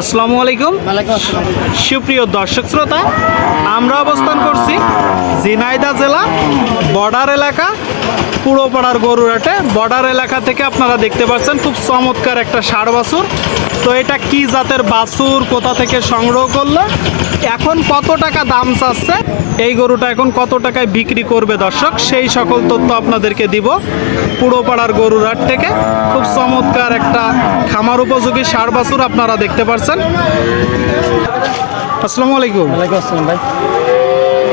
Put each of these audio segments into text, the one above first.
আসসালামু আলাইকুম। সুপ্রিয় দর্শক শ্রোতা আমরা অবস্থান করছি জিনাইদা জেলা বর্ডার এলাকা পুরোপাড়ার গরুরাটে বর্ডার এলাকা থেকে আপনারা দেখতে পাচ্ছেন খুব চমৎকার একটা ষাড় বাছুর। তো এটা কি জাতের বাছুর কোথা থেকে সংগ্রহ করল? এখন কত টাকা দাম চাচ্ছে? এই গরুটা এখন কত টাকায় বিক্রি করবে দর্শক? সেই সকল তথ্য আপনাদেরকে দিব পুরোপাড়ার গরুরহাট থেকে। খুব চমৎকার একটা খামার উপযোগী সার বাছুর আপনারা দেখতে পাচ্ছেন। আসসালামু আলাইকুম। ওয়ালাইকুম আসসালাম ভাই।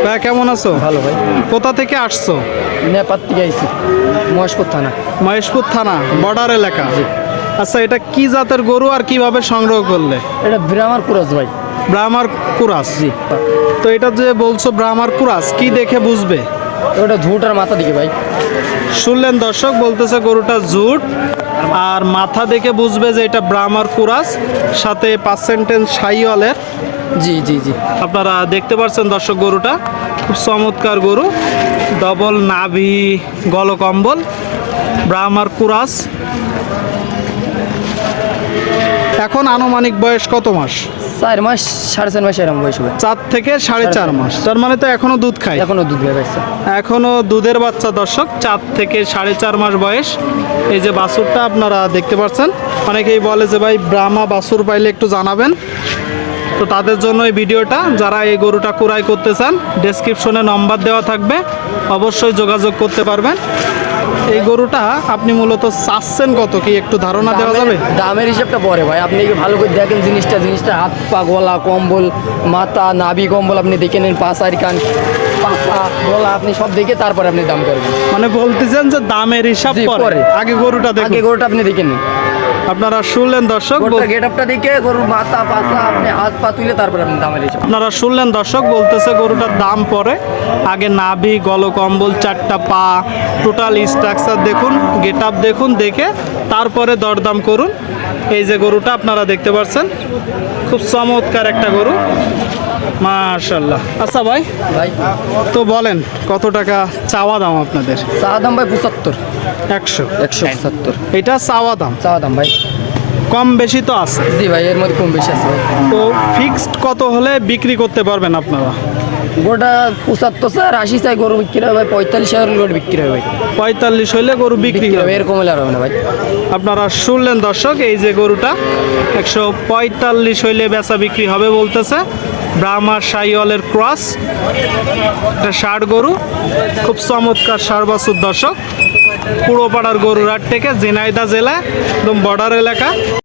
ভাই কেমন আছো? ভালো ভাই। কোথা থেকে আসছো? নেপাল থেকে আইছি। মহেশপুর থানা। মহেশপুর থানা বর্ডার এলাকা? আচ্ছা এটা কি জাতের গরু আর কীভাবে সংগ্রহ করলে? এটা ব্রাহ্মার কুরাস ভাই। ব্রাহ্মার কুরাস জি। তো এটা যে বলছো ব্রাহ্মার কুরাস কি দেখে বুঝবে? ওটা ঝুটার মাথা দিকে ভাই। শুনলেন দর্শক বলতেছে গরুটা জুট আর মাথা দেখে বুঝবে যে এটা ব্রাহ্মার কুরাস সাথে পার্সেন্টেজ সাইওয়ালের। জি জি জি। আপনারা দেখতে পাচ্ছেন দর্শক গরুটা খুব চমৎকার গরু ডবল নাভি গলকম্বল ব্রাহ্মার কুরাস এখন আনুমানিক বয়স কত মাস? চার মাস সাড়ে চার মাস এরকম বয়স হবে। চার থেকে সাড়ে চার মাস। তার মানে তো এখনও দুধ খায়। এখনও দুধ পাইছে এখনও দুধের বাচ্চা দর্শক চার থেকে সাড়ে চার মাস বয়স। এই যে বাছুরটা আপনারা দেখতে পাচ্ছেন অনেকেই বলে যে ভাই ব্রাহ্মা বাছুর পাইলে একটু জানাবেন। তো তাদের জন্য এই ভিডিওটা যারা এই গরুটা কুড়াই করতে চান ডেসক্রিপশনে নম্বর দেওয়া থাকবে। অবশ্যই যোগাযোগ করতে পারবেন। এই গরুটা আপনি মূলত চাচ্ছেন কত? কি একটু ধারণা দেওয়া যাবে? দামের- হিসাবটা পরে ভাই। আপনি ভালো করে দেখেন জিনিসটা। জিনিসটা হাত পা গলা কম্বল মাথা নাভি কম্বল আপনি দেখে নেন পাশার কান গলা আপনি সব দেখে তারপরে আপনি দাম করবেন। মানে বলতেছেন যে দামের হিসাব পরে। পরে। আগে গরুটা আগে গরুটা আপনি দেখে নিন। আপনারা শুনলেন দর্শক গরুটা গেট আপটা দেখে গরুর মাথা পাশা আপনি হাত পা তুলে তারপরে আপনি দামের হিসাব আপনারা শুনলেন দর্শক বলতেছে গরুটার দাম পরে আগে নাভি গলকম্বল চারটা পা টোটাল স্ট্রাকচার দেখুন গেট আপ দেখুন দেখে তারপরে দরদাম করুন। এই যে গরুটা আপনারা দেখতে পাচ্ছেন খুব চমৎকার একটা গরু। মাশাল্লাহ আচ্ছা ভাই ভাই। তো বলেন কত টাকা চাওয়া দাম আপনাদের? চা দাম ভাই পঁচাত্তর। একশো। একশো পঁচাত্তর। এটা চাওয়া দাম? চা দাম ভাই। কম বেশি তো আছে? জি ভাই এর মধ্যে কম বেশি আছে তো ফিক্সড কত হলে বিক্রি করতে পারবেন আপনারা? গোটা পঁচাত্তর স্যার আশি চাই গরু বিক্রি হয় পঁয়তাল্লিশ হাজার গোটা বিক্রি হয় ভাই। পঁয়তাল্লিশ হইলে গরু বিক্রি হবে হবে। এরকম হলে আর হবে না ভাই। আপনারা শুনলেন দর্শক এই যে গরুটা একশো পঁয়তাল্লিশ হইলে বেচা বিক্রি হবে বলতেছে। ব্রাহ্মা সাইওয়ালের ক্রস। একটা ষাট গরু খুব চমৎকার ষাট বছর দর্শক। পুরোপাড়ার পাড়ার হাট থেকে ঝিনাইদা জেলা একদম বর্ডার এলাকা।